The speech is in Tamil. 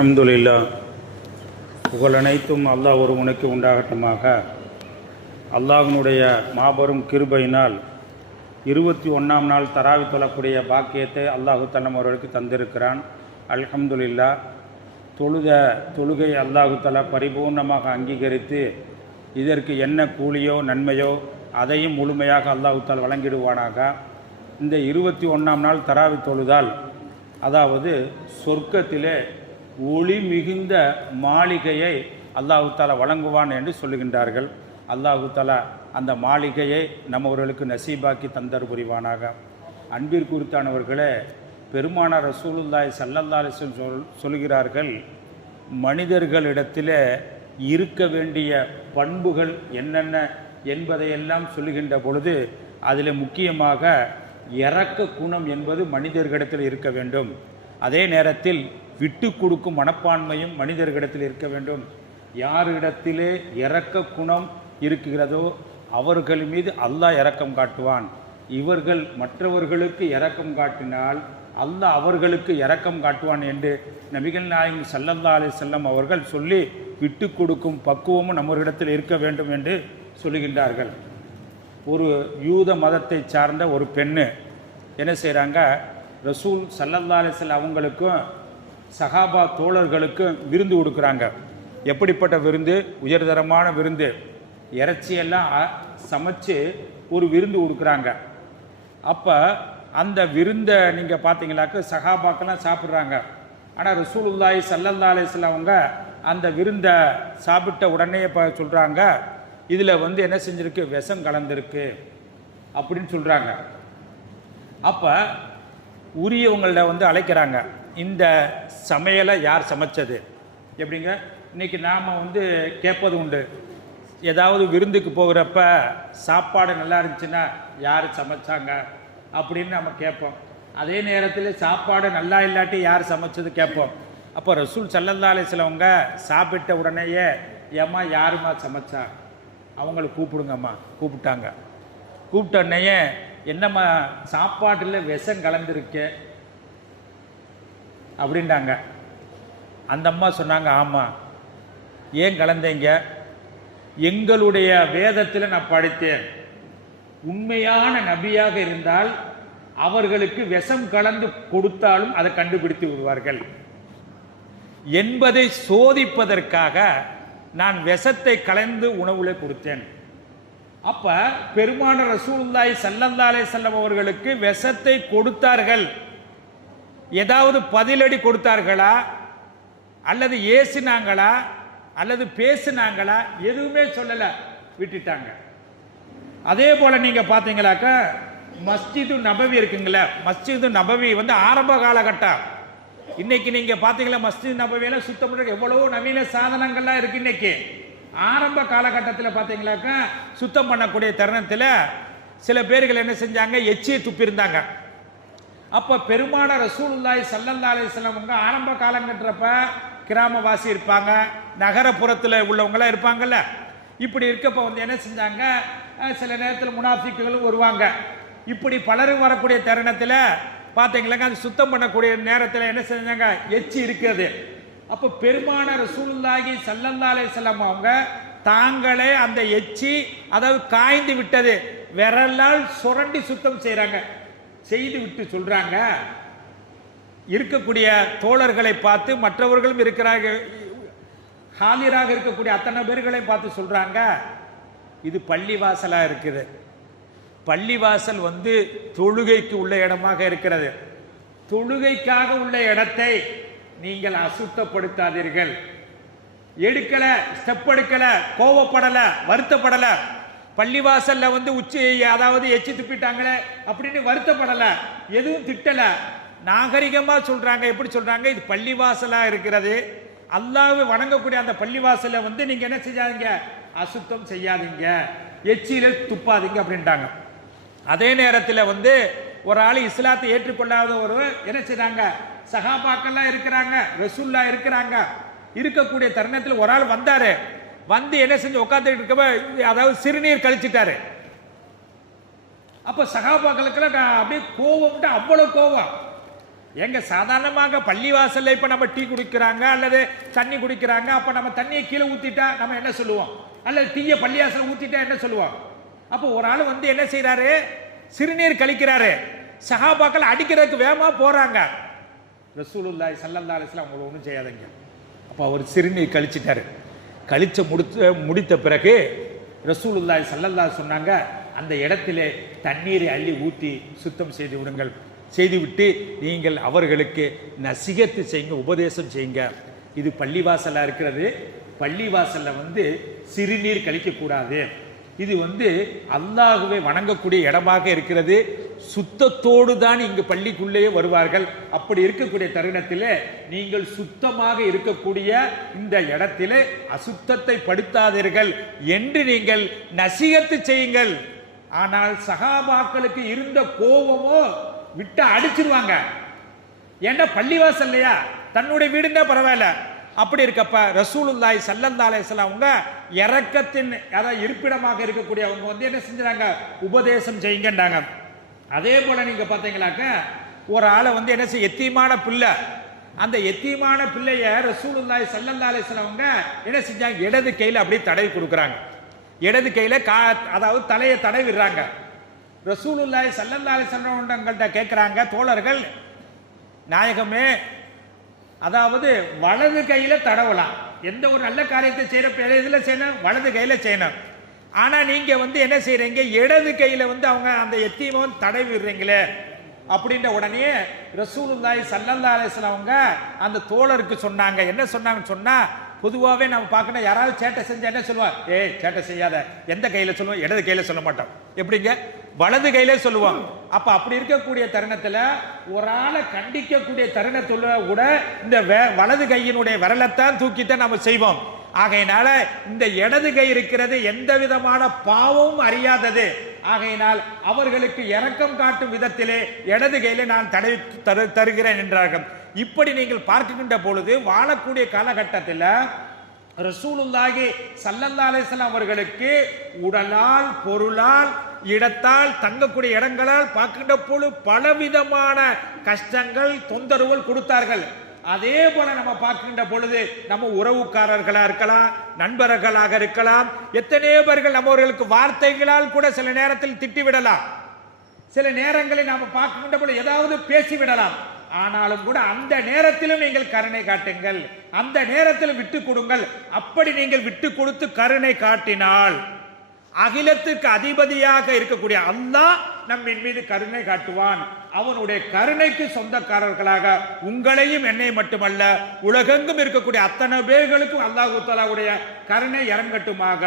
அல்ஹம்துலில்லாஹ், புகழ் அனைத்தும் அல்லாஹ் ஒருவனுக்கு உண்டாகட்டுமாக. அல்லாஹ்வினுடைய மாபெரும் கிருபையினால் 21ஆம் நாள் தராவி தொழக்கூடிய பாக்கியத்தை அல்லாஹு தஆலா அவர்களுக்கு தந்திருக்கிறான். அல்ஹம்துலில்லாஹ். தொழுகை அல்லாஹு தஆலா பரிபூர்ணமாக அங்கீகரித்து இதற்கு என்ன கூலியோ நன்மையோ அதையும் முழுமையாக அல்லாஹு தஆலா வழங்கிடுவானாக. இந்த 21ஆம் நாள் தராவி தொழுதால், அதாவது சொர்க்கத்திலே ஒளி மிகுந்த மாளிகையை அல்லாஹு தஆலா வழங்குவான் என்று சொல்லுகின்றார்கள். அல்லாஹு தஆலா அந்த மாளிகையை நம்மவர்களுக்கு நசீபாக்கி தந்தர் புரிவானாக. அன்பிற்குரித்தானவர்களே, பெருமானார் ரசூலுல்லாஹி ஸல்லல்லாஹு அலைஹி வஸல்லம் சொல்கிறார்கள், மனிதர்களிடத்திலே இருக்க வேண்டிய பண்புகள் என்னென்ன என்பதையெல்லாம் சொல்லுகின்ற பொழுது அதில் முக்கியமாக இரக்க குணம் என்பது மனிதர்களிடத்தில் இருக்க வேண்டும். அதே நேரத்தில் விட்டு கொடுக்கும் மனப்பான்மையும் மனிதர்களிடத்தில் இருக்க வேண்டும். யாரிடத்திலே இரக்க குணம் இருக்கிறதோ அவர்கள் மீது அல்லாஹ் இரக்கம் காட்டுவான். இவர்கள் மற்றவர்களுக்கு இரக்கம் காட்டினால் அல்லாஹ் அவர்களுக்கு இரக்கம் காட்டுவான் என்று நபிகள் நாயகம் ஸல்லல்லாஹு அலைஹி வஸல்லம் அவர்கள் சொல்லி விட்டு கொடுக்கும் பக்குவமும் நம்மவர்களிடத்தில் இருக்க வேண்டும் என்று சொல்லுகின்றார்கள். ஒரு யூத மதத்தை சார்ந்த ஒரு பெண்ணு என்ன செய்கிறாங்க, ரசூல் ஸல்லல்லாஹு அலைஹி வஸல்லம் அவங்களுக்கும் சஹாபா தோழர்களுக்கும் விருந்து கொடுக்குறாங்க. எப்படிப்பட்ட விருந்து? உயர்தரமான விருந்து. இறைச்சியெல்லாம் சமைச்சு ஒரு விருந்து கொடுக்குறாங்க. அப்போ அந்த விருந்தை நீங்கள் பார்த்தீங்களாக்க சஹாபாக்கெல்லாம் சாப்பிட்றாங்க. ஆனால் ரசூலுல்லாஹி ஸல்லல்லாஹு அலைஹி வஸல்லம் அவங்க அந்த விருந்தை சாப்பிட்ட உடனே இப்போ சொல்கிறாங்க, இதில் என்ன செஞ்சுருக்கு, விஷம் கலந்துருக்கு அப்படின்னு சொல்கிறாங்க. அப்போ உரியவங்கள அழைக்கிறாங்க, இந்த சமையலை யார் சமைச்சது? எப்படிங்க, இன்றைக்கி நாம் கேட்பது உண்டு, ஏதாவது விருந்துக்கு போகிறப்ப சாப்பாடு நல்லா இருந்துச்சுன்னா யார் சமைச்சாங்க அப்படின்னு நம்ம கேட்போம். அதே நேரத்தில் சாப்பாடு நல்லா இல்லாட்டி யார் சமைச்சது கேட்போம். அப்போ ரசூல் ஸல்லல்லாஹு அலைஹி வஸல்லம் அவங்க சாப்பிட்ட உடனேயே, ஏம்மா யாருமா சமைச்சா, அவங்கள கூப்பிடுங்கம்மா. கூப்பிட்டாங்க. கூப்பிட்ட உடனேயே, என்னம்மா சாப்பாட்டில் விஷம் கலந்துருக்கு அப்படின்ட்டாங்க. அந்த அம்மா சொன்னாங்க, ஆமாம். ஏன் கலந்தீங்க? எங்களுடைய வேதத்தில் நான் படித்தேன், உண்மையான நபியாக இருந்தால் அவர்களுக்கு விஷம் கலந்து கொடுத்தாலும் அதை கண்டுபிடித்து விடுவார்கள் என்பதை சோதிப்பதற்காக நான் விஷத்தை கலந்து உணவுல கொடுத்தேன். அப்ப பெருமானார் ரசூலுல்லாஹி ஸல்லல்லாஹு அலைஹி வஸல்லம் அவர்களுக்கு விஷத்தை கொடுத்தார்கள். ஏதாவது பதிலடி கொடுத்தார்களா, அல்லது ஏசினாங்களா, அல்லது பேசினாங்களா? எதுவுமே சொல்லல, விட்டுட்டாங்க. அதே போல நீங்க பாத்தீங்களாக்க மஸ்ஜிது நபவி இருக்குங்களே, மஸ்ஜிது நபவி ஆரம்ப காலகட்டம். இன்னைக்கு நீங்க பாத்தீங்களா, மஸ்ஜித் நபவியில சுத்தம் பண்ற எவ்வளவோ நவீன சாதனங்கள்லாம் இருக்கு. இன்னைக்கு ஆரம்ப காலகட்டத்தில் பார்த்தீங்களாக்க சுத்தம் பண்ணக்கூடிய தருணத்தில் சில பேர்கள் என்ன செஞ்சாங்க, எச்சியை துப்பியிருந்தாங்க. அப்போ பெருமானார் ரசூலுல்லாஹி ஸல்லல்லாஹு அலைஹி வஸல்லம் ஆரம்ப காலங்கன்றப்ப கிராமவாசி இருப்பாங்க, நகரப்புறத்தில் உள்ளவங்களாம் இருப்பாங்கல்ல. இப்படி இருக்கப்போ என்ன செஞ்சாங்க, சில நேரத்தில் முனாஃபிக்குகளும் வருவாங்க. இப்படி பலரும் வரக்கூடிய தருணத்தில் பார்த்தீங்களாக்க அது சுத்தம் பண்ணக்கூடிய நேரத்தில் என்ன செஞ்சாங்க, எச்சி இருக்கிறது. அப்போ பெருமானார் ரசூலுல்லாஹி ஸல்லல்லாஹு அலைஹி வஸல்லம் அவங்க தாங்களே அந்த எச்சி, அதாவது காய்ந்து விட்டது, விரலால் சுரண்டி சுத்தம் செய்கிறாங்க. செய்து விட்டு சொல்றாங்க, இருக்கக்கூடிய தோழர்களை பார்த்து, மற்றவர்களும் இருக்கிறார்கள், ஹாலிராக இருக்கக்கூடிய அத்தனை பேர்களை பார்த்து சொல்றாங்க, இது பள்ளிவாசலா இருக்குது. பள்ளிவாசல் தொழுகைக்கு உள்ள இடமாக இருக்கிறது. தொழுகைக்காக உள்ள இடத்தை நீங்கள் அசுத்தப்படுத்தாதீர்கள். எடுக்கல, ஸ்டெப் எடுக்கல, கோவப்படல, வருத்தப்படல, பள்ளிவாசல்ல உச்சி, அதாவது எச்சி துப்பிட்டாங்களே அப்படின்னு வருத்தப்படல, எதுவும் திட்டல, நாகரிகமா சொல்றாங்க. எப்படி சொல்றாங்க, இது பள்ளிவாசலா இருக்கிறது, அல்லாஹ்வை வணங்கக்கூடிய அந்த பள்ளிவாசல நீங்க என்ன செய்யாதீங்க, அசுத்தம் செய்யாதீங்க, எச்சியில துப்பாதீங்க அப்படின்ட்டாங்க. அதே நேரத்தில் ஒரு ஆள் இஸ்லாத்தை ஏற்றுக்கொள்ளாத ஒரு என்ன செய்றாங்க, சஹாபாக்கள்லாம் இருக்கிறாங்க, ரசூல்லா இருக்கிறாங்க. இருக்கக்கூடிய தருணத்தில் ஒரு ஆள் வந்தாரு, என்ன செஞ்சு உட்காந்துட்டு இருக்க, அதாவது சிறுநீர் கழிச்சிட்டாரு. அப்ப சஹாபாக்களுக்கு அப்படியே கோவம், அவ்வளவு கோவம். எங்க சாதாரணமாக பள்ளிவாசல்ல இப்ப நம்ம டீ குடிக்கிறாங்க அல்லது தண்ணி குடிக்கிறாங்க, அப்ப நம்ம தண்ணியை கீழே ஊத்திட்டா நம்ம என்ன சொல்லுவோம், அல்லது டீயை பள்ளிவாசல் ஊத்திட்டா என்ன சொல்லுவோம்? அப்போ ஒரு ஆள் வந்து என்ன செய்யறாரு, சிறுநீர் கழிக்கிறாரு. சஹாபாக்கள் அடிக்கிறதுக்கு வேகமா போறாங்க. ரசூலுல்லாஹி ஸல்லல்லாஹு அலைஹி வஸல்லம் அவங்களை ஒன்றும் செய்யாதீங்க. அப்போ அவர் சிறுநீர் கழிச்சிட்டாரு. கழிச்ச முடித்த பிறகு ரசூலுல்லாஹி ஸல்லல்லாஹு அலைஹி சொன்னாங்க, அந்த இடத்திலே தண்ணீரை அள்ளி ஊற்றி சுத்தம் செய்து விடுங்கள், செய்துவிட்டு நீங்கள் அவர்களுக்கு நசிகத்து செய்யுங்க, உபதேசம் செய்யுங்க. இது பள்ளிவாசலா இருக்கிறது. பள்ளிவாசல்ல வந்து சிறுநீர் கழிக்கக்கூடாது. இது வந்து அல்லாஹ்வை வணங்கக்கூடிய இடமாக இருக்கிறது. சுத்தத்தோடு தான் இங்கு பள்ளிக்குள்ளேயே வருவார்கள். அப்படி இருக்கக்கூடிய தருணத்திலே நீங்கள் சுத்தமாக இருக்கக்கூடிய இந்த இடத்திலே அசுத்தத்தை படுத்தாதீர்கள் என்று நீங்கள் நசிகத்து செய்யுங்கள். ஆனால் சஹாபாக்களுக்கு இருந்த கோபமோ விட்டு அடிச்சிருவாங்க. ஏன்னா பள்ளிவாசல் இல்லையா, தன்னுடைய வீடுன்னா பரவாயில்ல. அப்படி இருக்கப்ப ரசூலுல்லாஹி ஸல்லல்லாஹு அலைஹி வஸல்லம் அவங்க இரக்கத்தின் அதாவது இருப்பிடமாக இருக்கக்கூடிய அவங்க வந்து என்ன செஞ்சாங்க, உபதேசம் செய்யுங்கன்றாங்க. அதே போல நீங்க பாத்தீங்களாக்க ஒரு ஆளை வந்து என்ன செய்ய, எத்தீமான பிள்ளை, அந்த எத்தீமான பிள்ளைய ரசூலுல்லாஹி ஸல்லல்லாஹு அலைஹி வஸல்லம் அவங்க என்ன செஞ்சாங்க, இடது கையில அப்படியே தடவி கொடுக்குறாங்க. இடது கையில அதாவது தலையை தடவி விடுறாங்க. ரசூலுல்லாஹி ஸல்லல்லாஹு அலைஹி வஸல்லம் கேட்கிறாங்க, தோழர்கள் நாயகமே, அதாவது வலது கையில தடவலாம், எந்த ஒரு நல்ல காரியத்தை செய்யற இதுல செய்யணும், வலது கையில செய்யணும். ஆனா நீங்க வந்து என்ன செய்யறீங்க, இடது கையில வந்து அவங்க அந்த எத்தீமம் தடவி விடுறீங்களே அப்படின்ற உடனே ரசூலுல்லாஹி ஸல்லல்லாஹு அலைஹி வஸல்லம் அவங்க அந்த தோழருக்கு சொன்னாங்க. என்ன சொன்னாங்கன்னு சொன்னா, பொதுவாகவே நம்ம பார்க்கணும், யாராவது சேட்டை செஞ்சா என்ன சொல்லுவா, ஏய் சேட்டை செய்யாத, எந்த கையில சொல்லுவோம், இடது கையில சொல்ல மாட்டோம், எப்படிங்க வலது கையில சொல்லுவோம். அப்ப அப்படி இருக்கக்கூடிய தருணத்துல ஒரு ஆளை கண்டிக்கக்கூடிய தருணத்துல கூட இந்த வலது கையினுடைய விரலத்தான் தூக்கித்தான் நம்ம செய்வோம். ஆகையினால இந்த இடது கை இருக்கிறது எந்த விதமான பாவமும் அறியாதது. ஆகையினால் அவர்களுக்கு இரக்கம் காட்டும் விதத்திலே இடது கையில நான் தடவி தருகிறேன் என்றார்கள். இப்படி நீங்கள் பார்க்கின்ற பொழுது வாழக்கூடிய காலகட்டத்தில் ரசூலுல்லாஹி ஸல்லல்லாஹு அலைஹி வஸல்லம் அவர்களுக்கு உடலால், பொருளால், இடத்தால், தங்கக்கூடிய இடங்களால் பார்க்கின்ற பொழுது பலவிதமான கஷ்டங்கள், தொந்தரவுகள் கொடுத்தார்கள். அதே போல நம்ம பார்க்கின்ற பொழுது நம்ம உறவுக்காரர்களா இருக்கலாம், நண்பர்களாக இருக்கலாம், எத்தனையோ பேர்கள் நம்மவர்களுக்கு வார்த்தைகளால் கூட சில நேரத்தில் திட்டிவிடலாம், சில நேரங்களில் நாம பார்க்கின்ற பொழுது ஏதாவது பேசிவிடலாம். ஆனாலும் கூட அந்த நேரத்திலும் நீங்கள் கருணை காட்டுங்கள், அந்த நேரத்திலும் விட்டு கொடுங்கள். அப்படி நீங்கள் விட்டு கொடுத்து கருணை காட்டினால் அகிலத்துக்கு அதிபதியாக இருக்கக்கூடிய அல்லாஹ் நம்மின் மீது கருணை காட்டுவான். அவனுடைய கருணைக்கு சொந்தக்காரர்களாக உங்களையும் என்னை மட்டுமல்ல உலகெங்கும் இருக்கக்கூடிய அத்தனை பேர்களுக்கும் அல்லாஹ் தஆலாவுடைய கருணை இறங்கட்டுமாக.